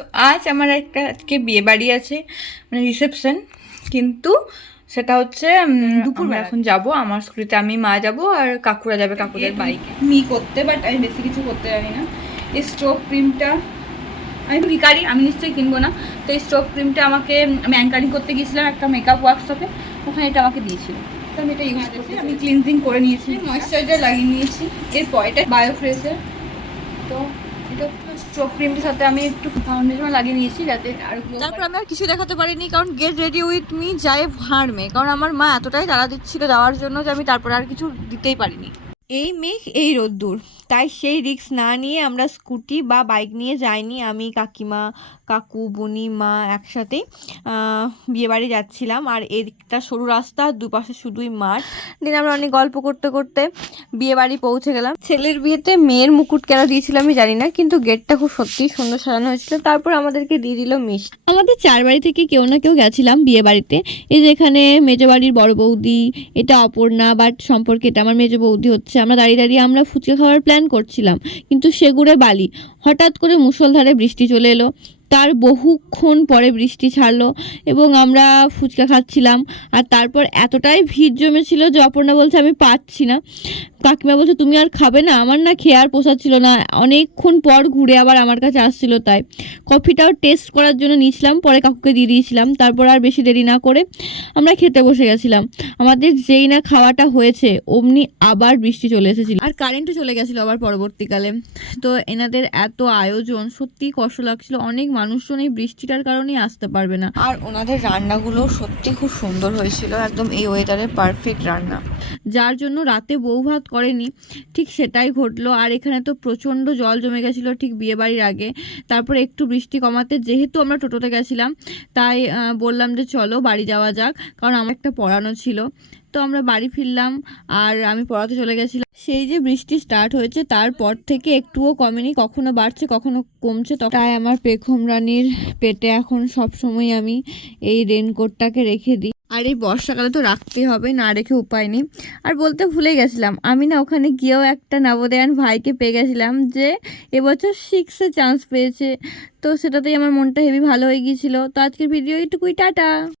তো আজ আমার একটা আজকে বিয়ে বাড়ি আছে, মানে রিসেপশন। কিন্তু সেটা হচ্ছে দুপুর এখন যাব আমার স্কুটিতে, আমি মা যাব আর কাকুরা যাবে কাকুদের বাইকে করতে। বাট আমি বেশি কিছু করতে জানি না। এই স্টোভ ক্রিমটা আমি ভিখারি, আমি নিশ্চয়ই কিনবো না। তো এই স্টোভ ক্রিমটা আমাকে, আমি অ্যাঙ্কারিং করতে গিয়েছিলাম একটা মেকআপ ওয়ার্কশপে, ওখানে এটা আমাকে দিয়েছিল। তো আমি এটা ইউজ করছি। আমি ক্লিনজিং করে নিয়েছি, ময়েশ্চারাইজার লাগিয়ে নিয়েছি। এরপর এটা বায়োফ্রেশের, তো এটা স্টোভ ক্রিমটির সাথে আমি একটু ফাউন্ডেশন লাগিয়ে নিয়েছি যাতে আর। তারপর আমি আর কিছু দেখাতে পারিনি, কারণ গেট রেডি উইথ মি যায় হারমে, কারণ আমার মা এতটাই তাড়া দিচ্ছিল যাওয়ার জন্য যে আমি তারপরে আর কিছু দিতেই পারিনি। এই মেঘ এই রোদ্দুর, তাই সেই রিস্ক না নিয়ে আমরা স্কুটি বা বাইক নিয়ে যাইনি। আমি কাকিমা কাকু বুনি মা একসাথেই বিয়েবাড়ি যাচ্ছিলাম। আর একটা সরু রাস্তা, দুপাশে শুধুই মাঠ। দিন আমরা অনেক গল্প করতে করতে বিয়েবাড়ি পৌঁছে গেলাম। ছেলের বিয়েতে মেয়ের মুকুট কেন দিয়েছিল আমি জানি না, কিন্তু গেটটা খুব সত্যিই সুন্দর সাজানো হয়েছিল। তারপর আমাদেরকে দিয়ে দিল মিষ্টি। আমাদের 4 বাড়ি থেকে কেউ না কেউ গেছিলাম বিয়ে বাড়িতে। এই যে এখানে মেজো বাড়ির বড় বৌদি, এটা অপর্ণা, বাট সম্পর্কে এটা আমার মেজো বৌদি হচ্ছে। আমরা দাঁড়িয়ে দাঁড়িয়ে আমরা ফুচকা খাওয়ার প্ল্যান করছিলাম, কিন্তু সেগুড়ে বালি। হঠাৎ করে মুষলধারে বৃষ্টি চলে এলো, তার বহুক্ষণ পরে বৃষ্টি ছাড়লো এবং আমরা ফুচকা খাচ্ছিলাম। আর তারপর এতটাই ভিড় জমেছিল যে অপর্ণা বলছে আমি পাচ্ছি না। কাকিমা বলছে তুমি আর খাবে না? আমার না খেয়ে আর পোষাচ্ছিল না, অনেকক্ষণ পর ঘুরে আবার আমার কাছে আসছিল, তাই কফিটাও টেস্ট করার জন্য নিয়েছিলাম, পরে কাকুকে দিয়ে দিয়েছিলাম। তারপর আর বেশি দেরি না করে আমরা খেতে বসে গেছিলাম। আমাদের যেই না খাওয়াটা হয়েছে অমনি আবার বৃষ্টি চলে এসেছিল, আর কারেন্টও চলে গেছিলো আবার পরবর্তীকালে। তো এনাদের এত আয়োজন, সত্যিই কষ্ট লাগছিল। অনেক মানুষজন এই বৃষ্টিটার কারণেই আসতে পারবে না। আর ওনাদের রান্নাগুলো সত্যি খুব সুন্দর হয়েছিল, একদম এই ওয়েদারে পারফেক্ট রান্না, যার জন্য রাতে বউ ভাত করেনি, ঠিক সেটাই ঘটলো। আর এখানে তো প্রচণ্ড জল জমে গেছিলো ঠিক বিয়েবাড়ির আগে। তারপর একটু বৃষ্টি কমাতে, যেহেতু আমরা টোটোতে গেছিলাম, তাই বললাম যে চলো বাড়ি যাওয়া যাক, কারণ আমার একটা পড়ানো ছিল। তো আমরা বাড়ি ফিরলাম আর আমি পড়াতে চলে গেছিলাম। সেই যে বৃষ্টি স্টার্ট হয়েছে তারপর থেকে একটুও কমেনি, কখনো বাড়ছে কখনো কমছে। তাই আমার পেখম রানীর পেটে এখন সব সময় আমি এই রেনকোটটাকে রেখে দিই। আর এই বর্ষাকালে তো রাখতেই হবে, না রেখে উপায় নেই। আর বলতে ভুলে গেছিলাম, আমি না ওখানে গিয়েও একটা নবোদয়ান ভাইকে পেয়ে গেছিলাম যে এবছর 6-এ চান্স পেয়েছে। তো সেটাতেই আমার মনটা হেবি ভালো হয়ে গিয়েছিল। তো আজকের ভিডিও এইটুকুই, টাটা।